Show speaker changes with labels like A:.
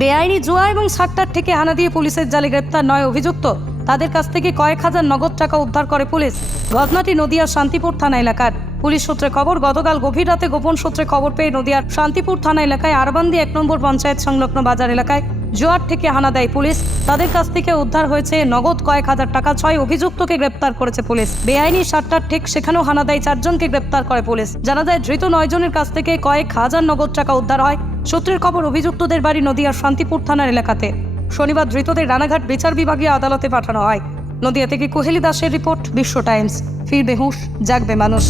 A: বেআইনি জুয়া এবং সাট্টার থেকে হানা দিয়ে পুলিশের জালে গ্রেপ্তার নয় অভিযুক্ত। তাদের কাছ থেকে কয়েক হাজার নগদ টাকা উদ্ধার করে পুলিশ। ঘটনাটি নদিয়ার শান্তিপুর থানা এলাকার। পুলিশ সূত্রে খবর, গতকাল গভীর রাতে গোপন সূত্রে খবর পেয়ে নদিয়ার শান্তিপুর থানা এলাকায় আরবান্দি এক নম্বর পঞ্চায়েত সংলগ্ন বাজার এলাকায় জোয়ার থেকে হানা দেয় পুলিশ। তাদের কাছ থেকে উদ্ধার হয়েছে নগদ কয়েক হাজার টাকা। ছয় অভিযুক্তকে গ্রেপ্তার করেছে পুলিশ। বেআইনি সাতটার ঠিক সেখানেও হানা দেয় চারজনকে গ্রেপ্তার করে পুলিশ। জানা যায়, ধৃত নয় জনের কাছ থেকে কয়েক হাজার নগদ টাকা উদ্ধার হয়। সূত্রের খবর, অভিযুক্তদের বাড়ি নদিয়ার শান্তিপুর থানার এলাকাতে। শনিবার ধৃতদের রানাঘাট বিচার বিভাগীয় আদালতে পাঠানো হয়। নদিয়া থেকে কোহেলি দাসের রিপোর্ট, বিশ্ব টাইমস। ফিরবে হুঁশ, জাগবে মানুষ।